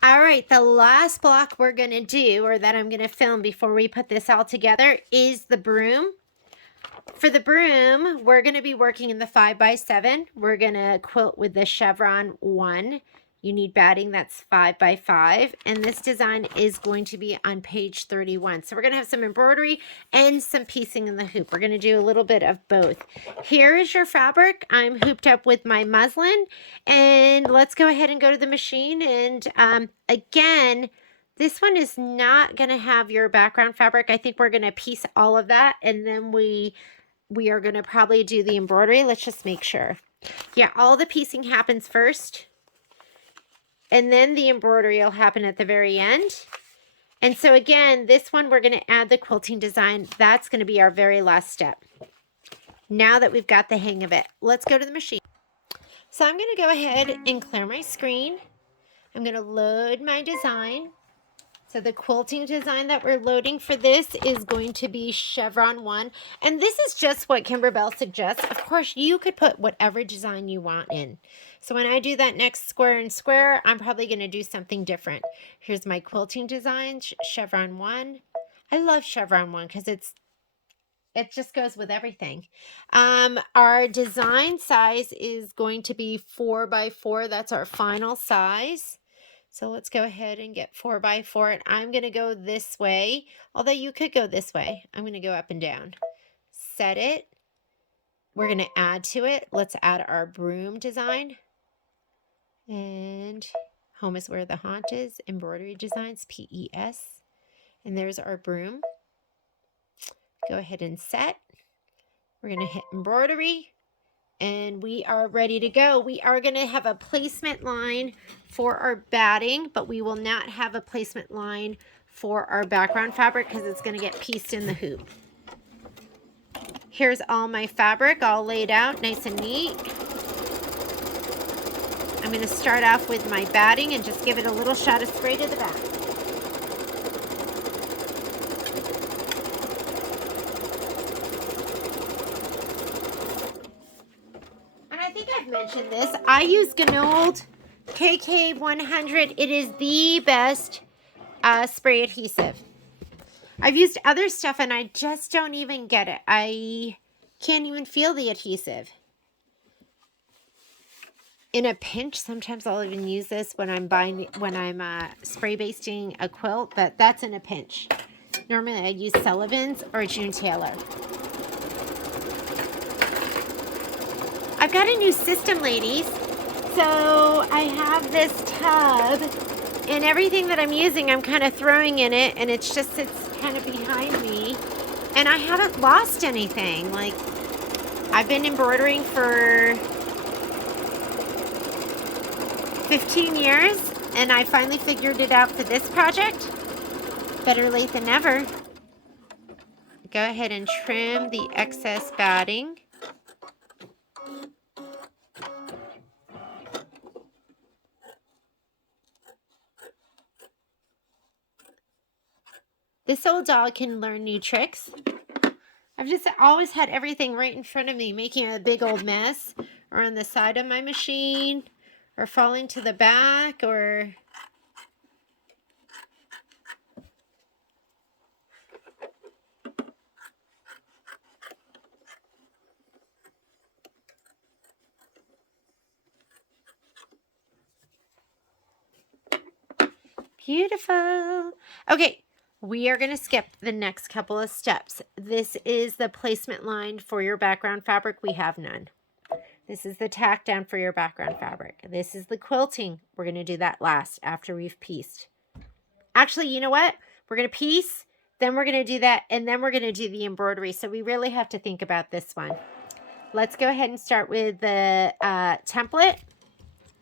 All right, the last block we're going to do, or that I'm going to film before we put this all together, is the broom. For the broom, we're going to be working in the 5x7. We're going to quilt with the chevron 1. You need batting that's 5x5, and this design is going to be on page 31. So we're going to have some embroidery and some piecing in the hoop. We're going to do a little bit of both. Here is your fabric. I'm hooped up with my muslin, and let's go ahead and go to the machine. And again, this one is not going to have your background fabric. I think we're going to piece all of that, and then we are going to probably do the embroidery. Let's just make sure. Yeah, all the piecing happens first, and then the embroidery will happen at the very end. And so again, this one we're going to add the quilting design. That's going to be our very last step. Now that we've got the hang of it, let's go to the machine. So I'm going to go ahead and clear my screen. I'm going to load my design. So the quilting design that we're loading for this is going to be chevron 1. And this is just what Kimberbell suggests. Of course, you could put whatever design you want in. So when I do that next square and square, I'm probably going to do something different. Here's my quilting design, chevron 1. I love chevron 1 because it just goes with everything. Our design size is going to be 4x4. That's our final size. So let's go ahead and get 4x4, and I'm going to go this way, although you could go this way. I'm going to go up and down. Set it. We're going to add to it. Let's add our broom design. And home is where the haunt is. Embroidery designs, PES. And there's our broom. Go ahead and set. We're going to hit embroidery. And we are ready to go. We are going to have a placement line for our batting, but we will not have a placement line for our background fabric because it's going to get pieced in the hoop. Here's all my fabric all laid out nice and neat. I'm going to start off with my batting and just give it a little shot of spray to the back. Mention this. I use Ganold KK100. It is the best spray adhesive. I've used other stuff and I just don't even get it. I can't even feel the adhesive. In a pinch, sometimes I'll even use this when I'm spray basting a quilt, but that's in a pinch. Normally I'd use Sullivan's or June Taylor. I've got a new system, ladies. So I have this tub, and everything that I'm using, I'm kind of throwing in it, and it's kind of behind me. And I haven't lost anything. Like, I've been embroidering for 15 years, and I finally figured it out for this project. Better late than never. Go ahead and trim the excess batting. This old dog can learn new tricks. I've just always had everything right in front of me, making a big old mess, or on the side of my machine, or falling to the back, or... Beautiful. Okay. We are going to skip the next couple of steps. This is the placement line for your background fabric. We have none. This is the tack down for your background fabric. This is the quilting. We're going to do that last after we've pieced. Actually, you know what? We're going to piece, then we're going to do that, and then we're going to do the embroidery. So we really have to think about this one. Let's go ahead and start with the template.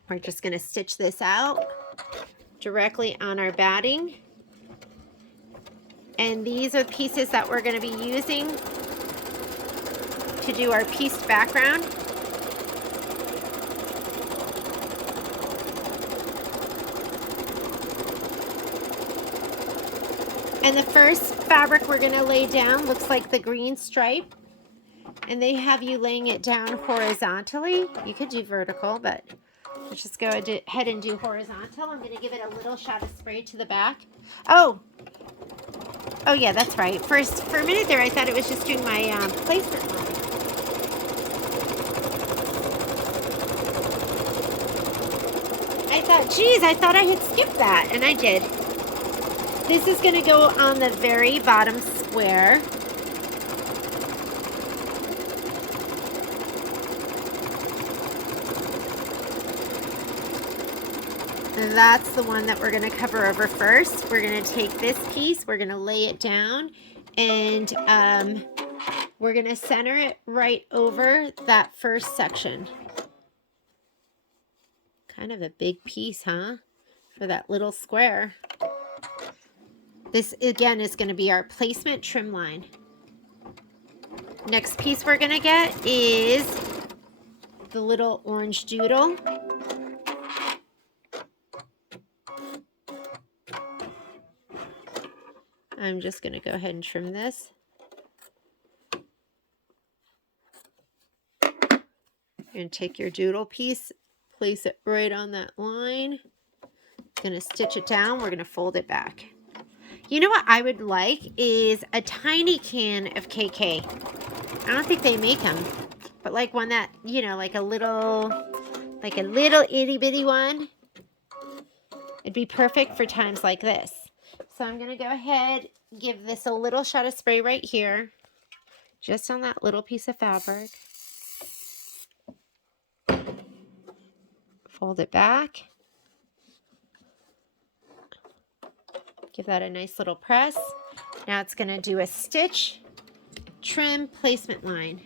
We're just going to stitch this out directly on our batting. And these are the pieces that we're going to be using to do our pieced background. And the first fabric we're going to lay down looks like the green stripe. And they have you laying it down horizontally. You could do vertical, but Let's just go ahead and do horizontal. I'm going to give it a little shot of spray to the back. Oh yeah, that's right. For a minute there, I thought it was just doing my placement line. I thought, geez, I thought I had skipped that, and I did. This is going to go on the very bottom square. And that's the one that we're going to cover over first. We're going to take this piece, we're going to lay it down, and we're going to center it right over that first section. Kind of a big piece, huh? For that little square. This, again, is going to be our placement trim line. Next piece we're going to get is the little orange doodle. I'm just going to go ahead and trim this. You're going to take your doodle piece, place it right on that line. Going to stitch it down. We're going to fold it back. You know what I would like is a tiny can of KK. I don't think they make them, but like one that, you know, like a little itty bitty one. It'd be perfect for times like this. So I'm going to go ahead, give this a little shot of spray right here, just on that little piece of fabric. Fold it back. Give that a nice little press. Now it's going to do a stitch, trim, placement line.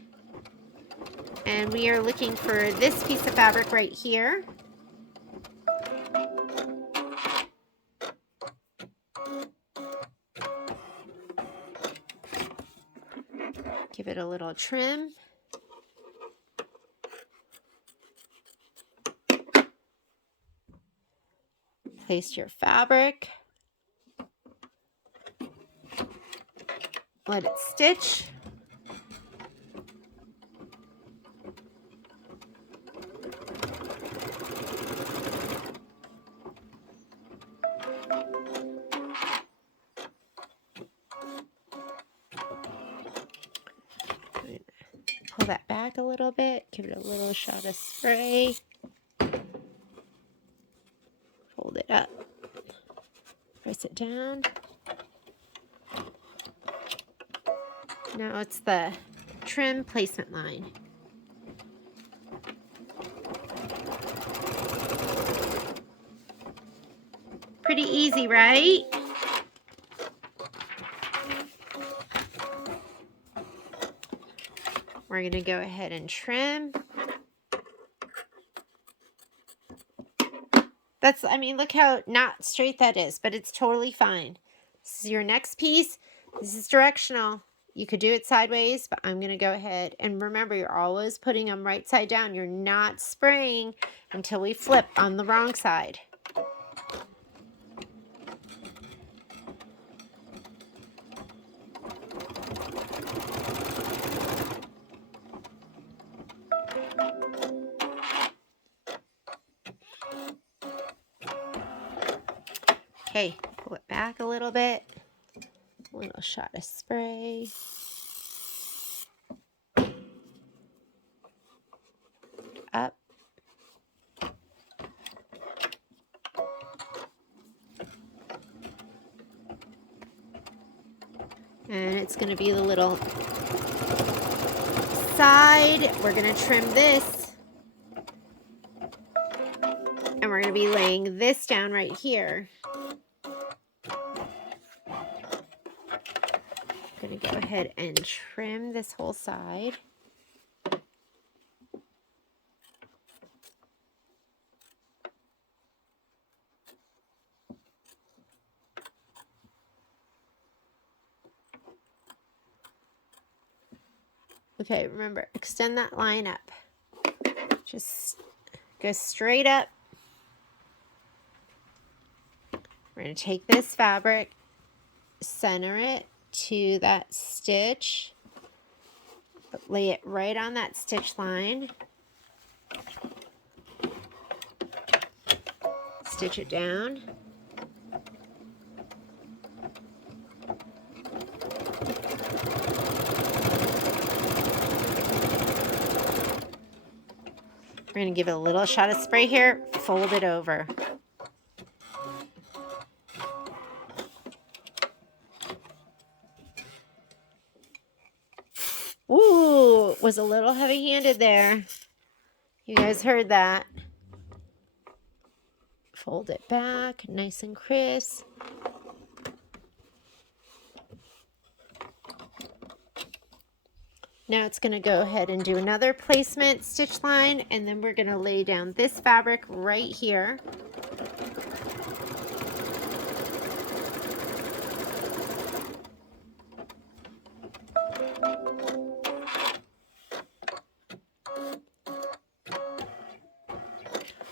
And we are looking for this piece of fabric right here. Give it a little trim. Place your fabric. Let it stitch. Pull that back a little bit. Give it a little shot of spray. Fold it up. Press it down. Now it's the trim placement line. Pretty easy, right? We're going to go ahead and trim. That's, I mean, look how not straight that is, but it's totally fine. This is your next piece. This is directional. You could do it sideways, but I'm going to go ahead. And remember, you're always putting them right side down. You're not spraying until we flip on the wrong side. Okay, pull it back a little bit. A little shot of spray. Up. And it's going to be the little side. We're going to trim this. And we're going to be laying this down right here. I'm going to go ahead and trim this whole side. Okay, remember, extend that line up. Just go straight up. We're going to take this fabric, center it to that stitch, lay it right on that stitch line. stitch it down. We're going to give it a little shot of spray here, fold it over. Ooh, it was a little heavy-handed there. You guys heard that. Fold it back, nice and crisp. Now it's going to go ahead and do another placement stitch line, and then we're going to lay down this fabric right here.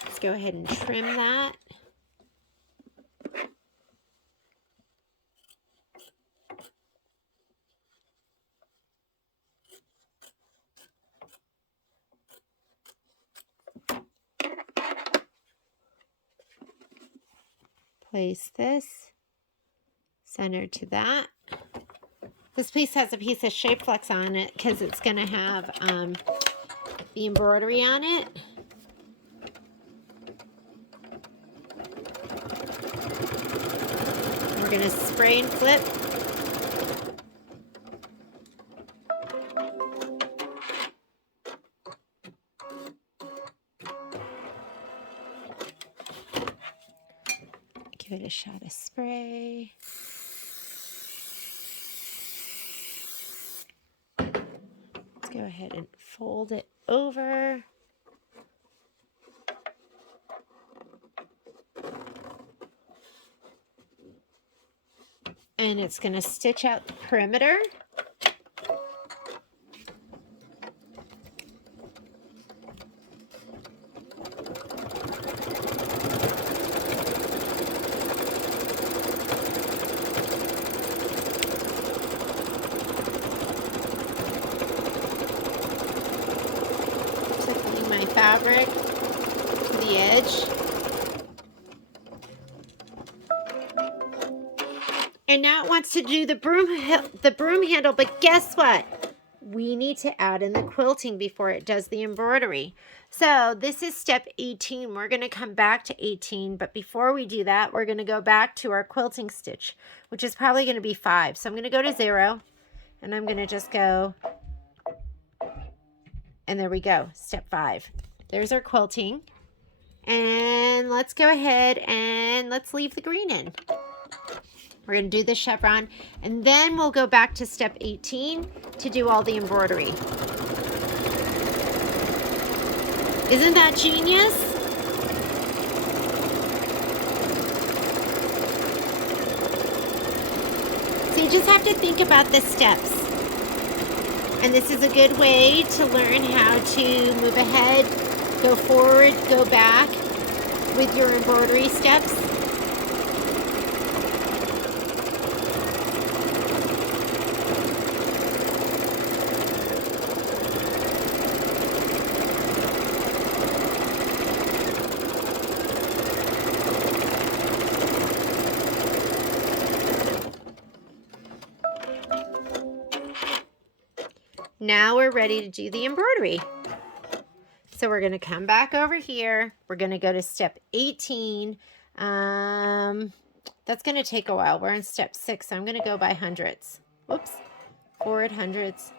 Let's go ahead and trim that. Place this center to that. This piece has a piece of shape flex on it because it's going to have the embroidery on it. We're going to spray and flip. Give it a shot of spray. Let's go ahead and fold it over. And it's going to stitch out the perimeter. Tickling my fabric to the edge. And now it wants to do the broom handle, but guess what? We need to add in the quilting before it does the embroidery. So this is step 18. We're going to come back to 18, but before we do that, we're going to go back to our quilting stitch, which is probably going to be 5. So I'm going to go to 0, and I'm going to just go, and there we go, step 5. There's our quilting. And let's go ahead and let's leave the green in. We're going to do the chevron, and then we'll go back to step 18 to do all the embroidery. Isn't that genius? So you just have to think about the steps. And this is a good way to learn how to move ahead, go forward, go back with your embroidery steps. Now we're ready to do the embroidery. So we're going to come back over here. We're going to go to step 18. That's going to take a while. We're in step 6, so I'm going to go by hundreds. Whoops. Forward hundreds.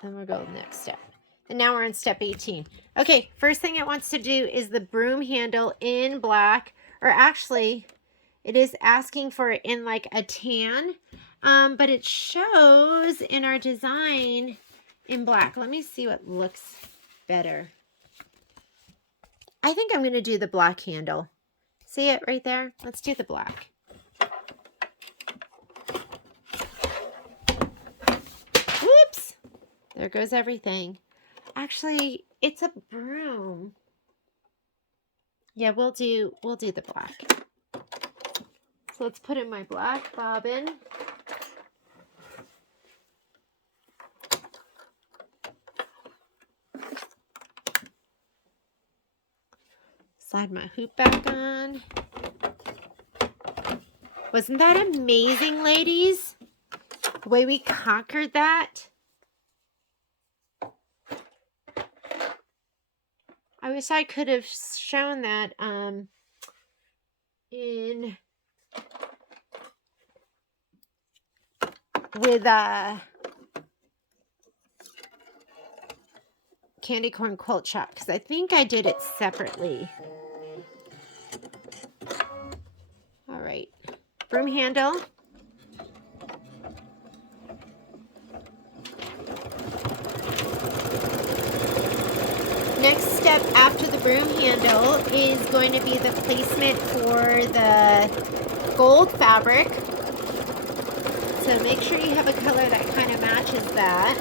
Then we'll go to the next step. And now we're in step 18. Okay, first thing it wants to do is the broom handle in black, or actually it is asking for it in like a tan, but it shows in our design in black. Let me see what looks better. I think I'm going to do the black handle. See it right there? Let's do the black. Whoops! There goes everything. Actually, it's a broom. Yeah, we'll do the black. So let's put in my black bobbin. Slide my hoop back on. Wasn't that amazing, ladies? The way we conquered that. I wish I could have shown that with Candy Corn Quilt Shop, because I think I did it separately. All right, broom handle. Next step after the broom handle is going to be the placement for the gold fabric. So make sure you have a color that kind of matches that.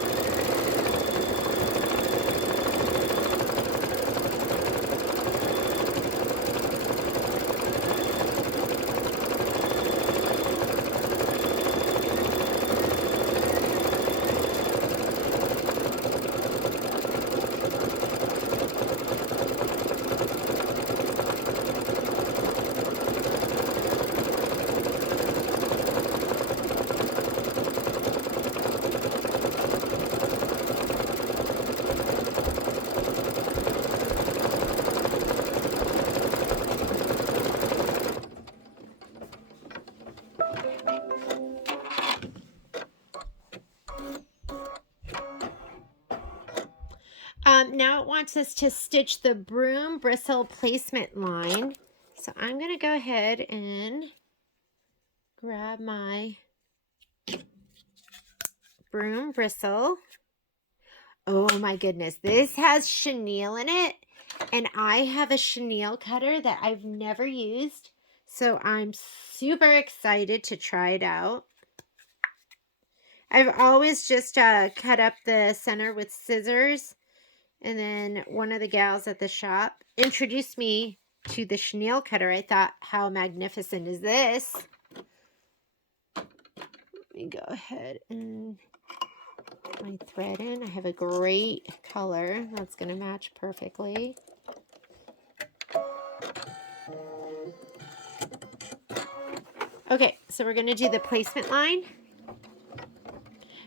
Now it wants us to stitch the broom bristle placement line. So I'm going to go ahead and grab my broom bristle. Oh my goodness, this has chenille in it, and I have a chenille cutter that I've never used, so I'm super excited to try it out. I've always just cut up the center with scissors. And then one of the gals at the shop introduced me to the chenille cutter. I thought, how magnificent is this? Let me go ahead and put my thread in. I have a great color that's going to match perfectly. Okay, so we're going to do the placement line.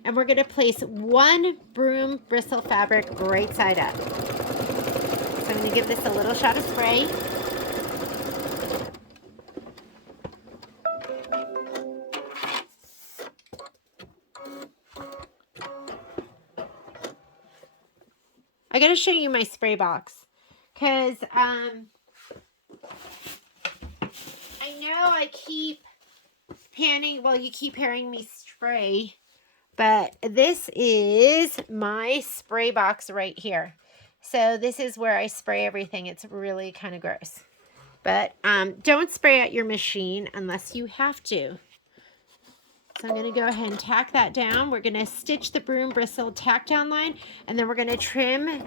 And we're going to place one broom bristle fabric right side up. So I'm going to give this a little shot of spray. I got to show you my spray box because I know I keep panning, well, you keep hearing me spray, but this is my spray box right here. So this is where I spray everything. It's really kind of gross. But don't spray at your machine unless you have to. So I'm going to go ahead and tack that down. We're going to stitch the broom bristle tack down line, and then we're going to trim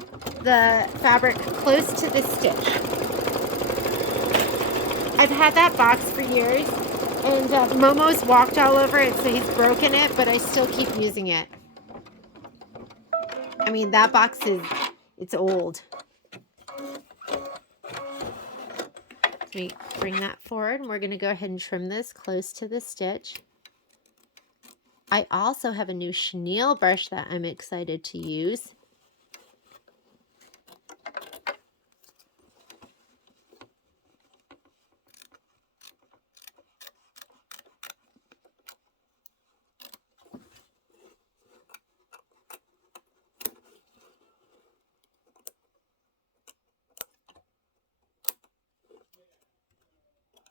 the fabric close to the stitch. I've had that box for years, and Momo's walked all over it, so he's broken it, but I still keep using it. I mean, that box it's old. Let me bring that forward, and we're going to go ahead and trim this close to the stitch. I also have a new chenille brush that I'm excited to use.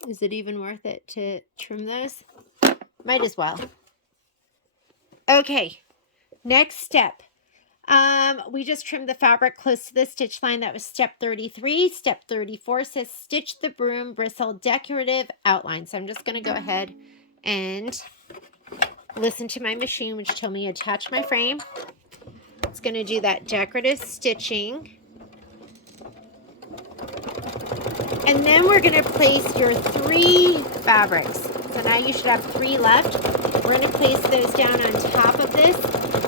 Is it even worth it to trim those? Might as well. Okay, next step. We just trimmed the fabric close to the stitch line. That was step 33. Step 34 says stitch the broom bristle decorative outline. So I'm just going to go ahead and listen to my machine, which told me attach my frame. It's going to do that decorative stitching. And then we're going to place your 3 fabrics. So now you should have 3 left. We're going to place those down on top of this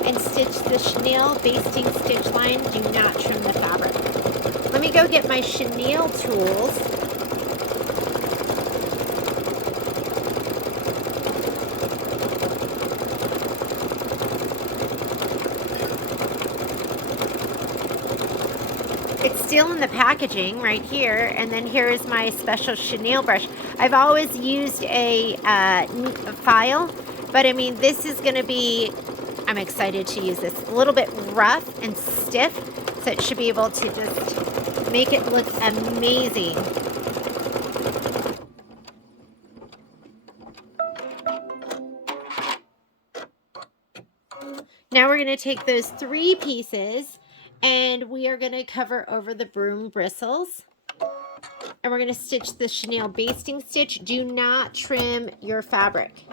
and stitch the chenille basting stitch line. Do not trim the fabric. Let me go get my chenille tools. It's still in the packaging right here, and then here is my special chenille brush. I've always used a file, but I mean, this is going to be, I'm excited to use this, a little bit rough and stiff, so it should be able to just make it look amazing. Now we're going to take those 3 pieces and we are going to cover over the broom bristles. And we're going to stitch the chenille basting stitch. Do not trim your fabric.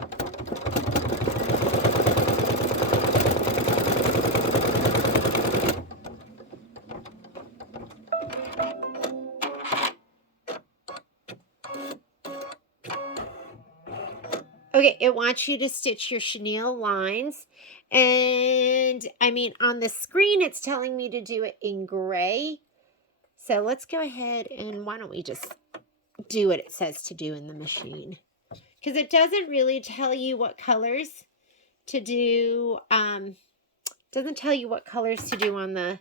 Okay, it wants you to stitch your chenille lines. And I mean, on the screen, it's telling me to do it in gray. So let's go ahead and why don't we just do what it says to do in the machine? Because it doesn't really tell you what colors to do. Doesn't tell you what colors to do on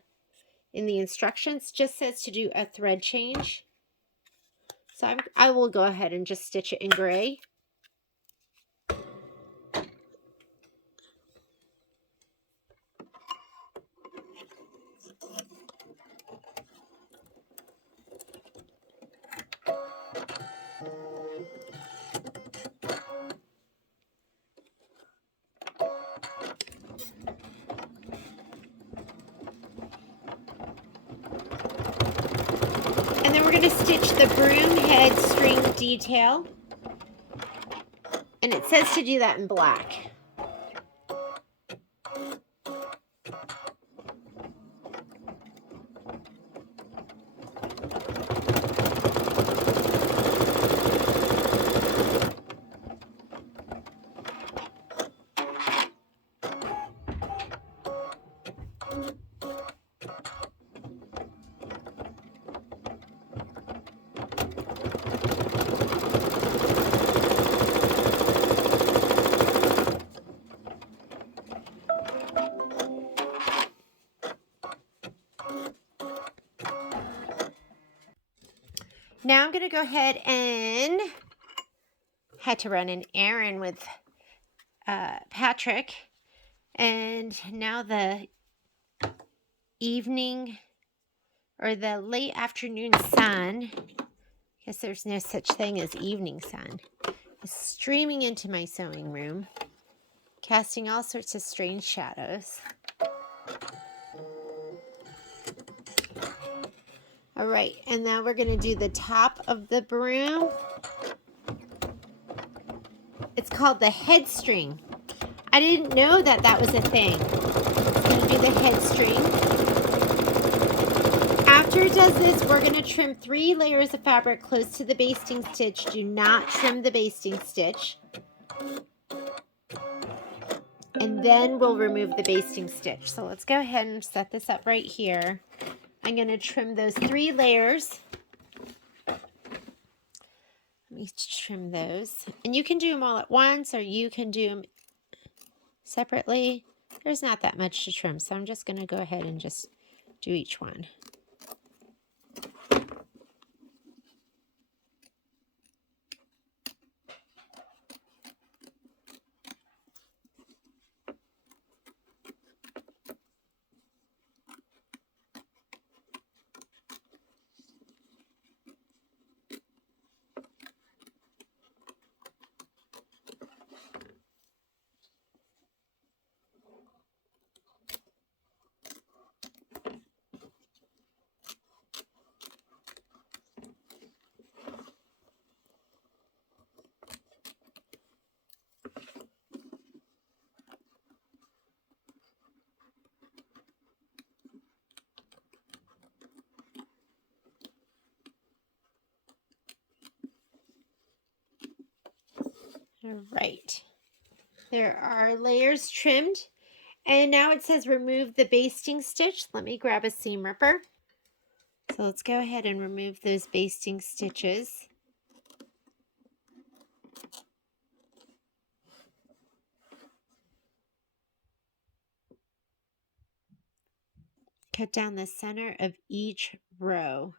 in the instructions. Just says to do a thread change. So I will go ahead and just stitch it in gray. And then we're going to stitch the broom head string detail. And it says to do that in black. Now I'm going to go ahead and had to run an errand with Patrick. And now the evening or the late afternoon sun, I guess there's no such thing as evening sun, is streaming into my sewing room, casting all sorts of strange shadows. All right, and now we're going to do the top of the broom. It's called the head string. I didn't know that that was a thing. It's going to do the head string. After it does this, we're going to trim 3 layers of fabric close to the basting stitch. Do not trim the basting stitch. And then we'll remove the basting stitch. So let's go ahead and set this up right here. I'm going to trim those 3 layers. Let me trim those. And you can do them all at once or you can do them separately. There's not that much to trim, so I'm just going to go ahead and just do each one. All right. There are layers trimmed. And now it says remove the basting stitch. Let me grab a seam ripper. So let's go ahead and remove those basting stitches. Cut down the center of each row.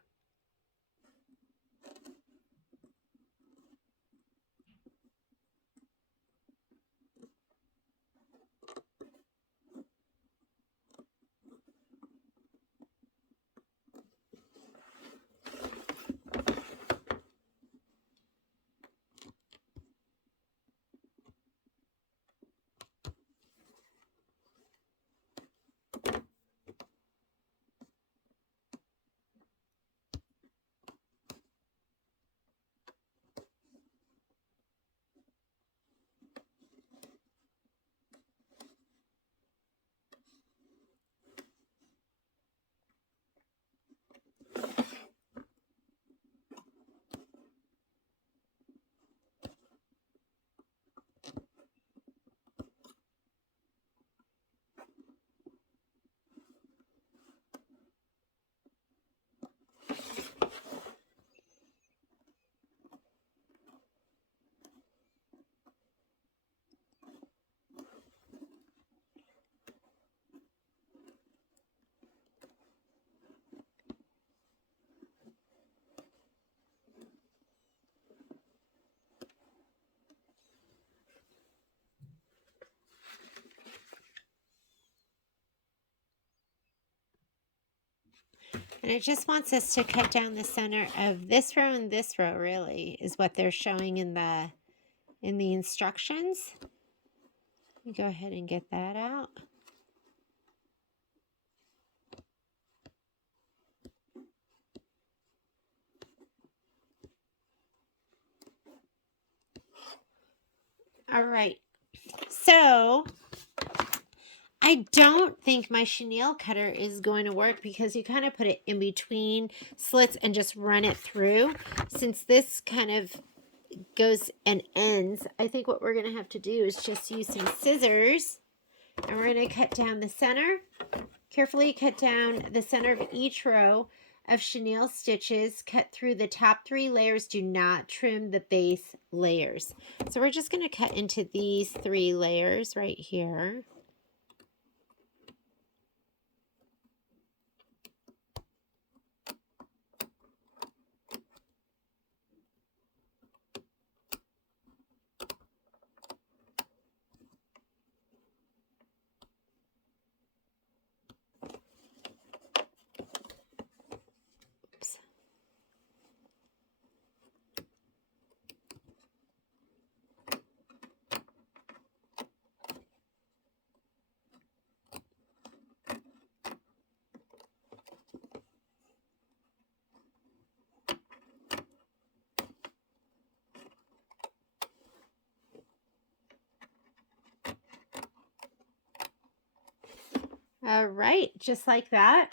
And it just wants us to cut down the center of this row and this row, really, is what they're showing in the instructions. Let me go ahead and get that out. All right. So I don't think my chenille cutter is going to work because you kind of put it in between slits and just run it through. Since this kind of goes and ends, I think what we're going to have to do is just use some scissors, and we're going to cut down the center. Carefully cut down the center of each row of chenille stitches. Cut through the top 3 layers. Do not trim the base layers. So we're just going to cut into these 3 layers right here. All right, just like that.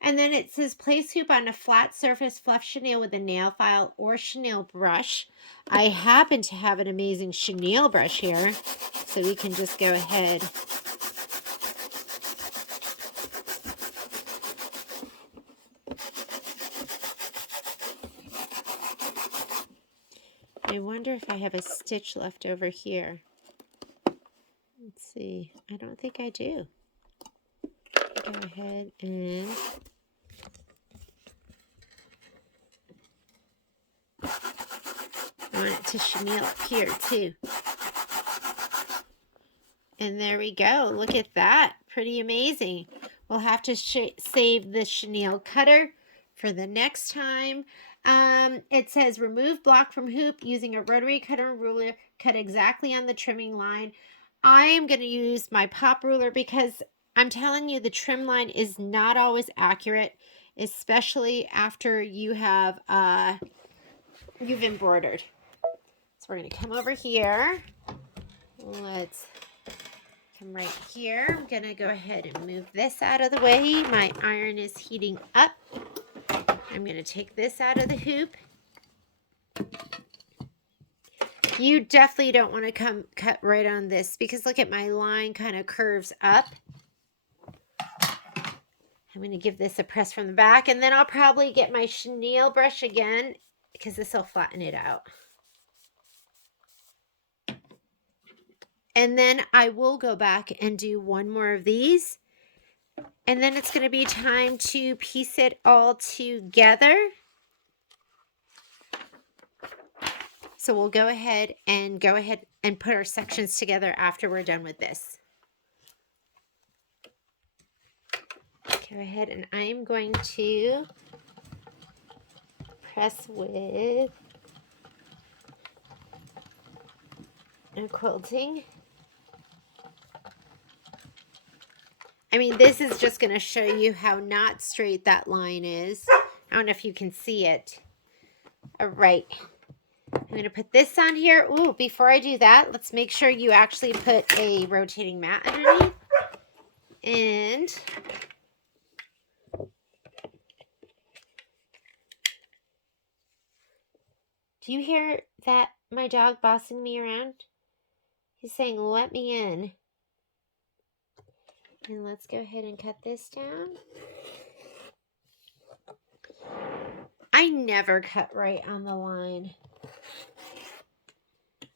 And then it says place hoop on a flat surface, fluff chenille with a nail file or chenille brush. I happen to have an amazing chenille brush here, so we can just go ahead. I wonder if I have a stitch left over here. Let's see. I don't think I do. Go ahead and I want it to chenille up here too. And there we go. Look at that. Pretty amazing. We'll have to save the chenille cutter for the next time. It says remove block from hoop using a rotary cutter and ruler. Cut exactly on the trimming line. I am going to use my pop ruler because I'm telling you the trim line is not always accurate, especially after you have you've embroidered. So we're going to come over here. Let's come right here. I'm going to go ahead and move this out of the way. My iron is heating up. I'm going to take this out of the hoop. You definitely don't want to cut right on this because look at my line kind of curves up. I'm going to give this a press from the back, and then I'll probably get my chenille brush again because this will flatten it out. And then I will go back and do one more of these. And then it's going to be time to piece it all together. So we'll go ahead and put our sections together after we're done with this. Go ahead, and I am going to press with a quilting. I mean, this is just going to show you how not straight that line is. I don't know if you can see it. All right. I'm going to put this on here. Ooh, before I do that, let's make sure you actually put a rotating mat underneath. And do you hear that? My dog bossing me around? He's saying, let me in. And let's go ahead and cut this down. I never cut right on the line.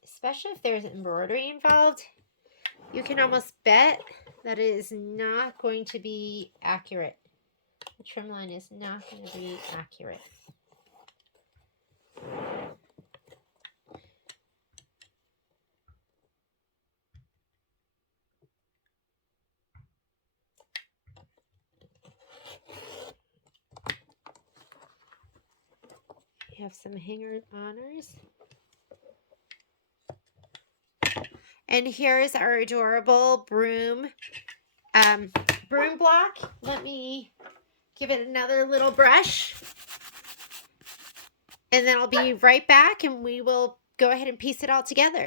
Especially if there's embroidery involved. You can almost bet that it is not going to be accurate. The trim line is not going to be accurate. You have some hanger honors. And here's our adorable broom block. Let me give it another little brush. And then I'll be right back and we will go ahead and piece it all together.